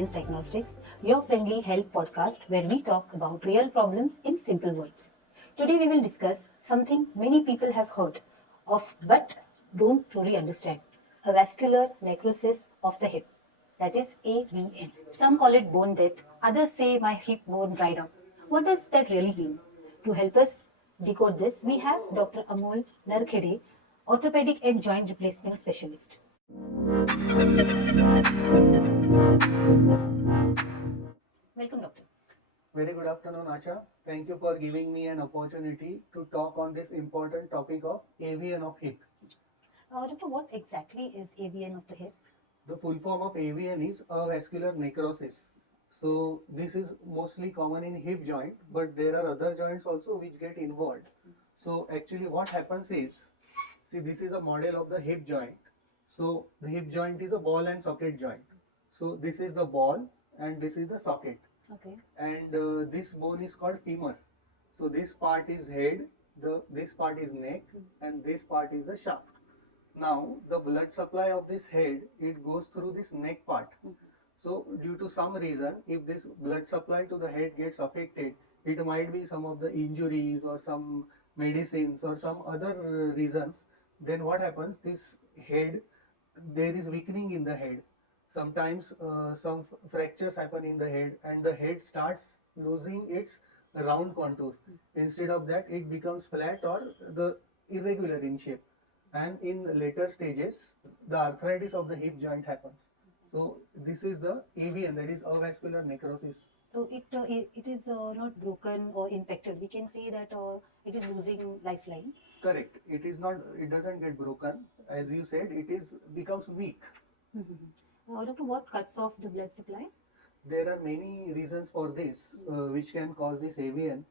Experience Diagnostics, your friendly health podcast where we talk about real problems in simple words. Today we will discuss something many people have heard of but don't truly understand: a vascular necrosis of the hip. That is AVN. Some call it bone death, others say my hip bone dried up. What does that really mean? To help us decode this, we have Dr. Amol Narkhede, Orthopaedic and Joint Replacement Specialist. Welcome, doctor. Very good afternoon, Asha. Thank you for giving me an opportunity to talk on this important topic of AVN of hip. Doctor, what exactly is AVN of the hip? The full form of AVN is avascular necrosis. So this is mostly common in hip joint, but there are other joints also which get involved. So actually what happens is, see, this is a model of the hip joint. So the hip joint is a ball and socket joint. So this is the ball and this is the socket. Okay. And this bone is called femur. So this part is head, this part is neck, and this part is the shaft. Now the blood supply of this head, it goes through this neck part. So due to some reason, if this blood supply to the head gets affected, it might be some of the injuries or some medicines or some other reasons. Then what happens? This head, there is weakening in the head. Sometimes some fractures happen in the head and the head starts losing its round contour. Instead of that, it becomes flat or the irregular in shape. And in later stages, the arthritis of the hip joint happens. So this is the AVN, that is avascular necrosis. So it is not broken or infected. We can say that it is losing lifeline. Correct. It is not. It doesn't get broken. As you said, it is becomes weak. Doctor, what cuts off the blood supply? There are many reasons for this which can cause this AVN.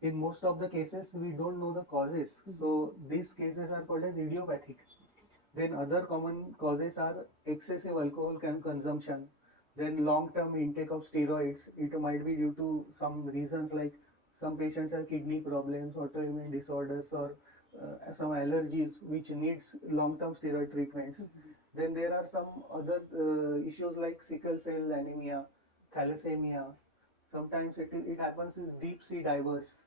In most of the cases, we don't know the causes. So these cases are called as idiopathic. Then other common causes are excessive alcohol consumption. Then long-term intake of steroids. It might be due to some reasons like some patients have kidney problems, autoimmune disorders, or some allergies which needs long-term steroid treatments. Then there are some other issues like sickle cell anemia, thalassemia. Sometimes it happens is deep sea divers,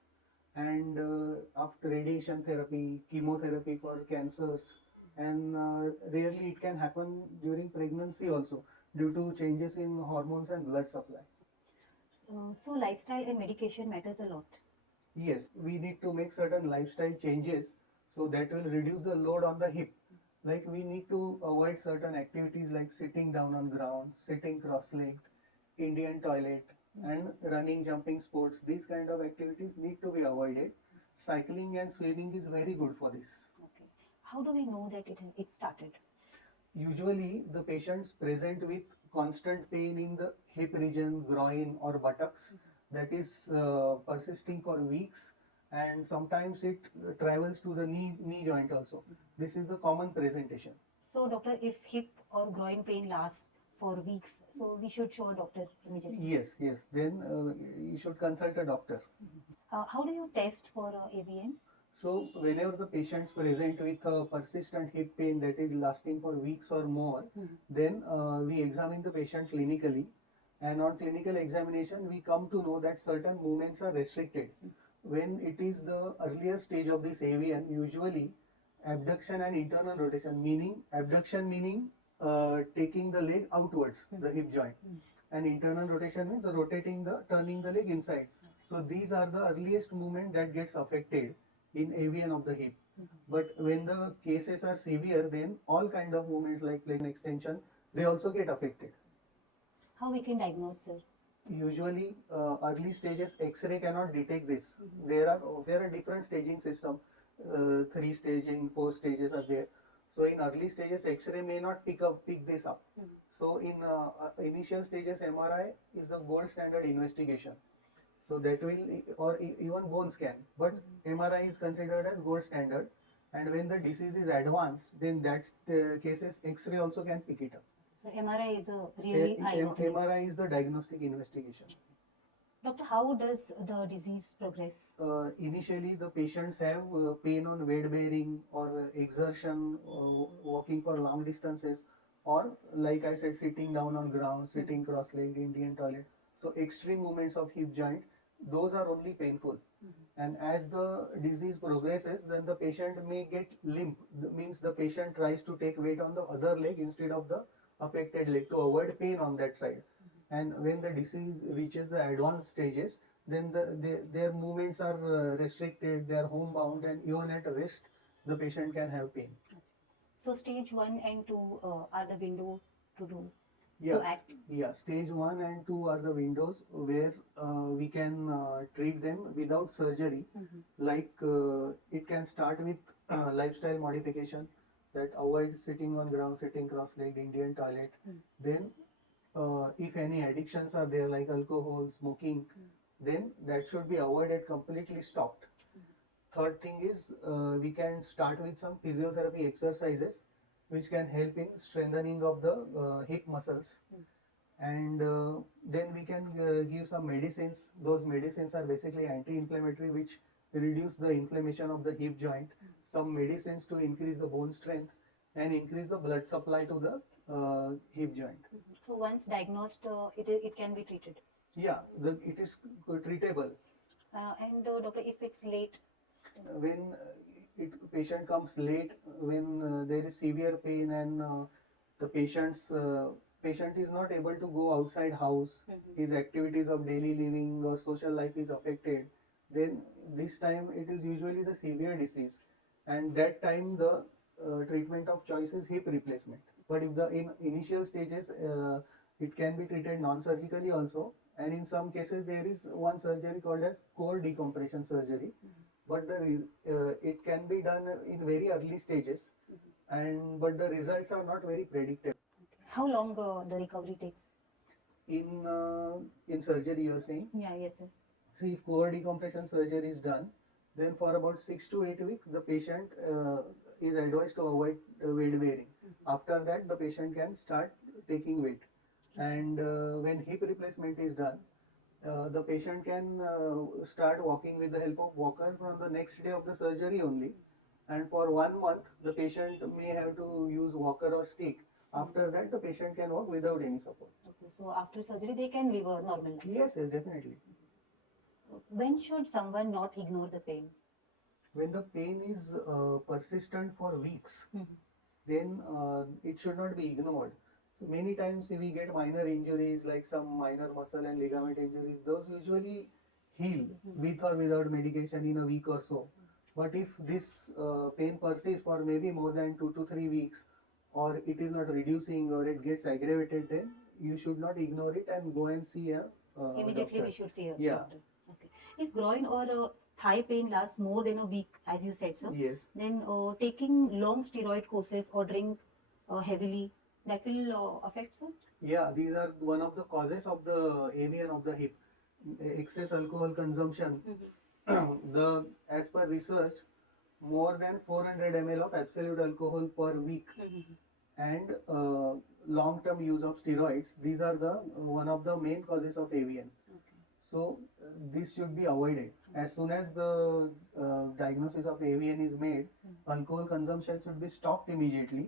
and after radiation therapy, chemotherapy for cancers, and rarely it can happen during pregnancy also due to changes in hormones and blood supply. So lifestyle and medication matters a lot. Yes, we need to make certain lifestyle changes so that will reduce the load on the hip. Like we need to avoid certain activities like sitting down on ground, sitting cross-legged, Indian toilet, and running, jumping sports. These kind of activities need to be avoided. Cycling and swimming is very good for this. Okay. How do we know that it started? Usually the patients present with constant pain in the hip region, groin or buttocks that is persisting for weeks, and sometimes it travels to the knee joint also. This is the common presentation. So doctor, if hip or groin pain lasts for weeks, so we should show a doctor immediately? Yes. Then you should consult a doctor. How do you test for AVN? So whenever the patients present with a persistent hip pain that is lasting for weeks or more, then we examine the patient clinically, and on clinical examination we come to know that certain movements are restricted. When it is the earlier stage of this AVN, usually abduction and internal rotation, meaning abduction meaning taking the leg outwards, the hip joint, and internal rotation means turning the leg inside. So these are the earliest movement that gets affected in AVN of the hip. But when the cases are severe, then all kind of movements like leg extension, they also get affected. How we can diagnose, sir? Usually early stages X-ray cannot detect this. There are different staging system, 3 staging, 4 stages are there. So in early stages X-ray may not pick this up. So in initial stages MRI is the gold standard investigation. So that will, or even bone scan, but MRI is considered as gold standard. And when the disease is advanced, then that's the cases X-ray also can pick it up. So MRI is a really MRI is the diagnostic investigation. Doctor, how does the disease progress? Initially, the patients have pain on weight bearing or exertion, walking for long distances, or like I said, sitting down on ground, sitting cross-legged, Indian toilet. So extreme movements of hip joint, those are only painful. And as the disease progresses, then the patient may get limp. Means the patient tries to take weight on the other leg instead of the affected leg to avoid pain on that side. And when the disease reaches the advanced stages, then their movements are restricted, they are homebound, and even at rest, the patient can have pain. So stage 1 and 2 are the window to do Yes, to act. yeah. Stage 1 and 2 are the windows where we can treat them without surgery. Like it can start with lifestyle modification, that avoid sitting on ground, sitting cross-legged, Indian toilet. Then if any addictions are there like alcohol, smoking, then that should be avoided, completely stopped. Third thing is we can start with some physiotherapy exercises which can help in strengthening of the hip muscles. And then we can give some medicines. Those medicines are basically anti-inflammatory, which reduce the inflammation of the hip joint. Some medicines to increase the bone strength and increase the blood supply to the hip joint. So once diagnosed, it can be treated. Yeah, it is treatable. And doctor, if it's late, When patient comes late, when there is severe pain and the patient is not able to go outside house, his activities of daily living or social life is affected, then this time it is usually the severe disease, and that time the treatment of choice is hip replacement. But if the in initial stages, it can be treated non-surgically also, and in some cases there is one surgery called as core decompression surgery. But it can be done in very early stages, and but the results are not very predictable. how long the recovery takes? In surgery, you are saying? Yeah, yes, sir. See, if core decompression surgery is done, then for about 6 to 8 weeks, the patient is advised to avoid weight bearing. After that, the patient can start taking weight. And when hip replacement is done, the patient can start walking with the help of walker from the next day of the surgery only. And for 1 month, the patient may have to use walker or stick. After that, the patient can walk without any support. Okay, so after surgery, they can live a normal life. Yes, yes, definitely. When should someone not ignore the pain? When the pain is persistent for weeks, then it should not be ignored. So many times we get minor injuries like some minor muscle and ligament injuries. Those usually heal with or without medication in a week or so. But if this pain persists for maybe more than 2 to 3 weeks, or it is not reducing, or it gets aggravated, then you should not ignore it and go and see a Immediately doctor. we should see a Yeah. doctor. Okay. If groin or thigh pain lasts more than a week, as you said, sir, Yes. then taking long steroid courses or drink heavily, that will affect, sir? Yeah, these are one of the causes of the AVN of the hip. Excess alcohol consumption. As per research, more than 400 ml of absolute alcohol per week and long-term use of steroids. These are the one of the main causes of AVN. Okay. So this should be avoided. As soon as the diagnosis of AVN is made, alcohol consumption should be stopped immediately,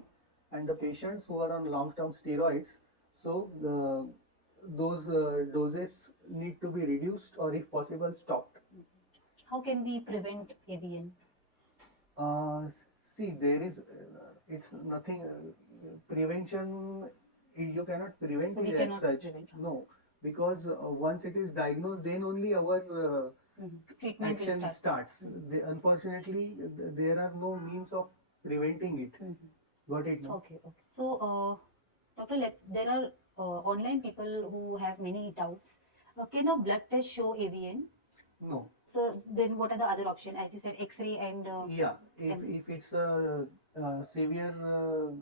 and the patients who are on long-term steroids, so those doses need to be reduced or if possible stopped. How can we prevent AVN? See, there is, it's nothing, prevention, you cannot prevent So we it as cannot such. prevent. No, because once it is diagnosed, then only our Treatment will action start. starts. Unfortunately, there are no means of preventing it. Got it? No? Okay, okay. So, doctor, there are online people who have many doubts. Can a blood test show AVN? No. So then what are the other options? As you said, X-ray and Yeah, if it's a severe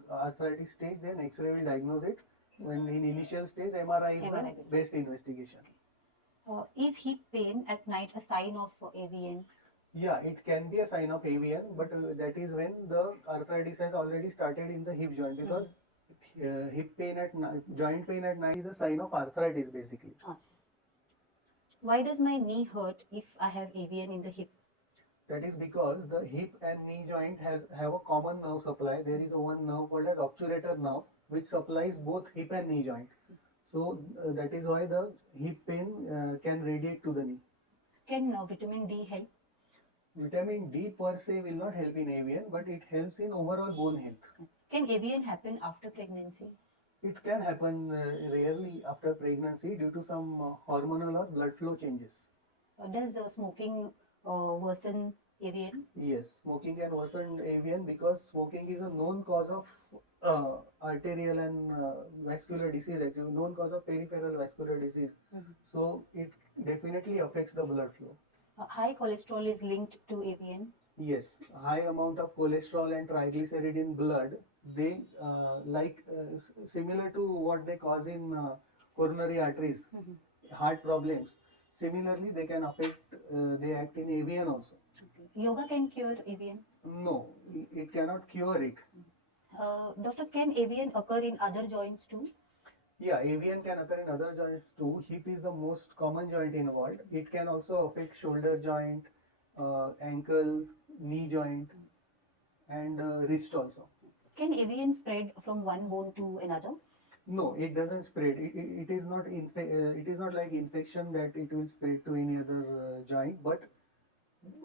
arthritis stage, then X-ray will diagnose it. When in initial stage, MRI is MRI the will. best investigation. Is hip pain at night a sign of AVN? Yeah, it can be a sign of AVN, but that is when the arthritis has already started in the hip joint, because hip pain at night, joint pain at night is a sign of arthritis basically. Why does my knee hurt if I have AVN in the hip? That is because the hip and knee joint have a common nerve supply. There is a one nerve called as obturator nerve which supplies both hip and knee joint. So that is why the hip pain can radiate to the knee. Can vitamin D help? Vitamin D per se will not help in AVN, but it helps in overall bone health. Can AVN happen after pregnancy? It can happen rarely after pregnancy due to some hormonal or blood flow changes. Does smoking worsen AVN? Yes, smoking can worsen AVN because smoking is a known cause of arterial and vascular disease, actually known cause of peripheral vascular disease. So it definitely affects the blood flow. High cholesterol is linked to AVN. Yes, high amount of cholesterol and triglyceride in blood, they similar to what they cause in coronary arteries, heart problems. Similarly, they can affect, they act in AVN also. Okay. Yoga can cure AVN? No, it cannot cure it. Doctor, can AVN occur in other joints too? Yeah, AVN can occur in other joints too. Hip is the most common joint involved. It can also affect shoulder joint, ankle, knee joint, and wrist also. Can AVN spread from one bone to another? No, it doesn't spread. It is not it is not like infection that it will spread to any other joint, but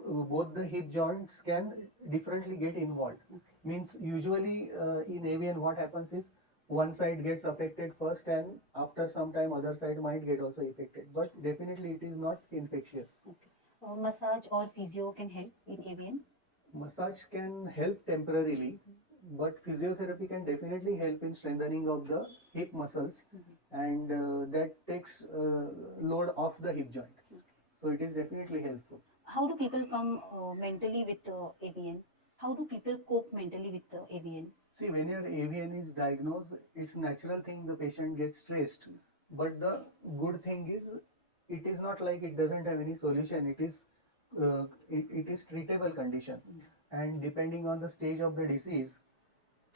both the hip joints can differently get involved. Means usually in AVN what happens is one side gets affected first and after some time other side might get also affected, but definitely it is not infectious. Okay. Massage or physio can help in AVN? Massage can help temporarily, but physiotherapy can definitely help in strengthening of the hip muscles, and that takes load off the hip joint. So it is definitely helpful. How do people come mentally with AVN? How do people cope mentally with AVN? See, when your AVN is diagnosed, it's natural thing the patient gets stressed. But the good thing is, it is not like it doesn't have any solution. It is treatable condition, and depending on the stage of the disease,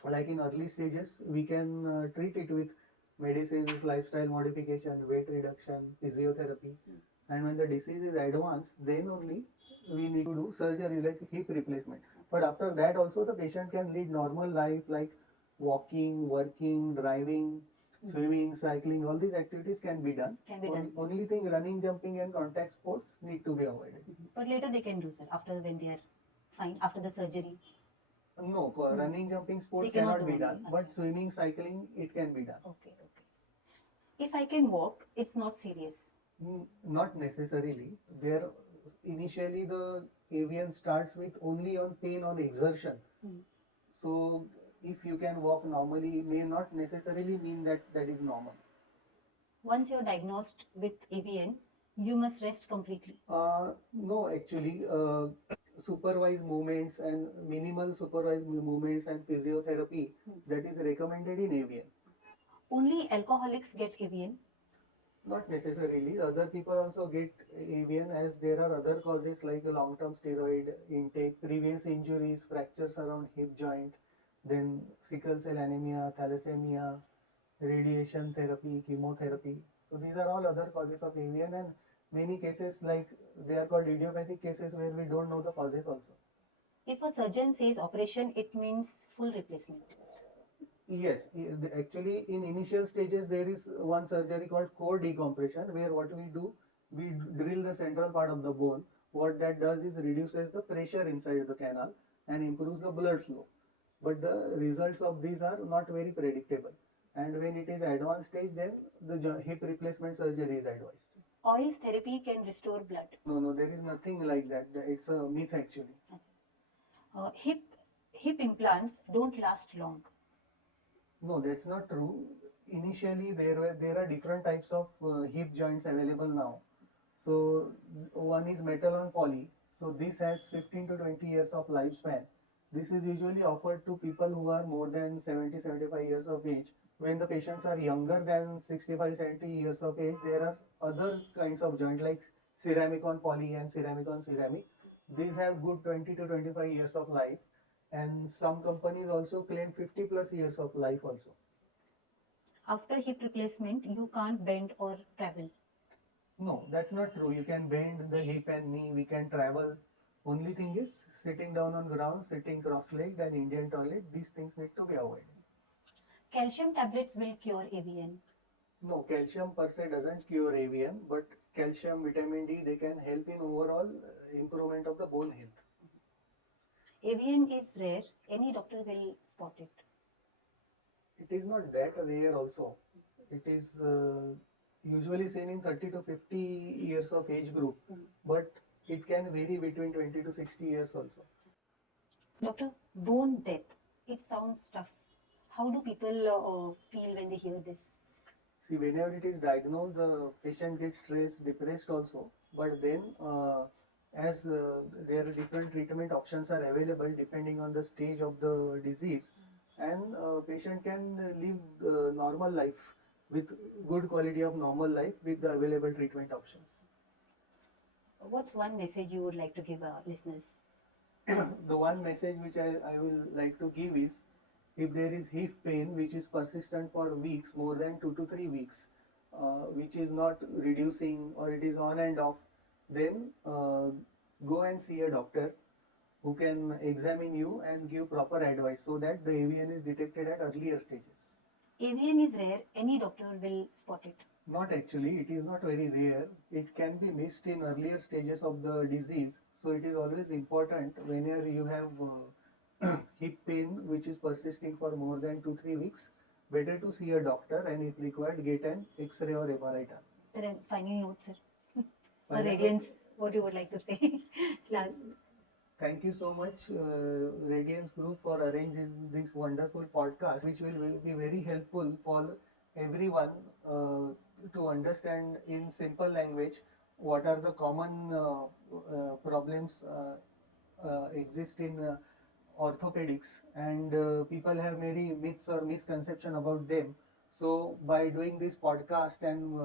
like in early stages, we can treat it with medicines, lifestyle modification, weight reduction, physiotherapy. And when the disease is advanced, then only we need to do surgery like hip replacement. But after that also the patient can lead normal life like walking, working, driving, swimming, cycling, all these activities can be done. Only thing, running, jumping and contact sports need to be avoided. But later they can do, sir, after when they are fine, after the surgery. No, running, jumping sports cannot be done, but swimming, cycling, it can be done. Okay. If I can walk, it's not serious. Not necessarily. There, initially the AVN starts with only on pain on exertion. So if you can walk normally, may not necessarily mean that that is normal. Once you're diagnosed with AVN, you must rest completely. No, actually, supervised movements and minimal supervised movements and physiotherapy that is recommended in AVN. Only alcoholics get AVN? Not necessarily. Other people also get AVN, as there are other causes like a long-term steroid intake, previous injuries, fractures around hip joint, then sickle cell anemia, thalassemia, radiation therapy, chemotherapy. So these are all other causes of AVN, and many cases like they are called idiopathic cases where we don't know the causes also. If a surgeon says operation, it means full replacement. Yes, actually in initial stages there is one surgery called core decompression, where what we do, we drill the central part of the bone. What that does is reduces the pressure inside the canal and improves the blood flow. But the results of these are not very predictable. And when it is advanced stage, then the hip replacement surgery is advised. Oils therapy can restore blood? No, there is nothing like that. It's a myth actually. Hip implants don't last long. No, that's not true. Initially, there are different types of hip joints available now. So one is metal on poly. So this has 15 to 20 years of lifespan. This is usually offered to people who are more than 70-75 years of age. When the patients are younger than 65-70 years of age, there are other kinds of joint like ceramic on poly and ceramic on ceramic. These have good 20 to 25 years of life. And some companies also claim 50 plus years of life also. After hip replacement, you can't bend or travel? No, that's not true. You can bend the hip and knee, we can travel. Only thing is sitting down on ground, sitting cross-legged and Indian toilet, these things need to be avoided. Calcium tablets will cure AVN. No, calcium per se doesn't cure AVN, but calcium, vitamin D, they can help in overall improvement of the bone health. AVN is rare. Any doctor will spot it. It is not that rare also. It is usually seen in 30 to 50 years of age group, but it can vary between 20 to 60 years also. Doctor, bone death. It sounds tough. How do people feel when they hear this? See, whenever it is diagnosed, the patient gets stressed, depressed also. But then, as there are different treatment options are available depending on the stage of the disease, and patient can live normal life with good quality of normal life with the available treatment options. What's one message you would like to give our listeners? The one message which I will like to give is, if there is hip pain which is persistent for weeks, more than 2 to 3 weeks, which is not reducing or it is on and off, then go and see a doctor who can examine you and give proper advice so that the AVN is detected at earlier stages. AVN is rare. Any doctor will spot it. Not actually, it is not very rare. It can be missed in earlier stages of the disease. So it is always important whenever you have hip pain which is persisting for more than 2 3 weeks, better to see a doctor and if required get an X-ray or MRI done. Sir, and final note, sir. For Final Radiance, what you would like to say? Last. Thank you so much, Radiance Group, for arranging this wonderful podcast, which will be very helpful for everyone to understand in simple language what are the common problems exist in orthopedics, and people have many myths or misconception about them. So by doing this podcast and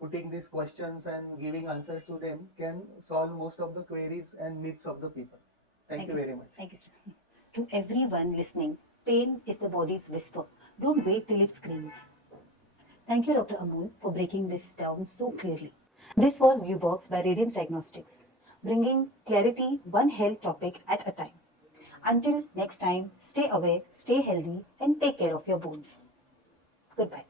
putting these questions and giving answers to them can solve most of the queries and myths of the people. Thank you very much. Thank you, sir. To everyone listening, pain is the body's whisper. Don't wait till it screams. Thank you, Dr. Amol, for breaking this down so clearly. This was Viewbox by Radiance Diagnostics, bringing clarity one health topic at a time. Until next time, stay aware, stay healthy, and take care of your bones. Goodbye.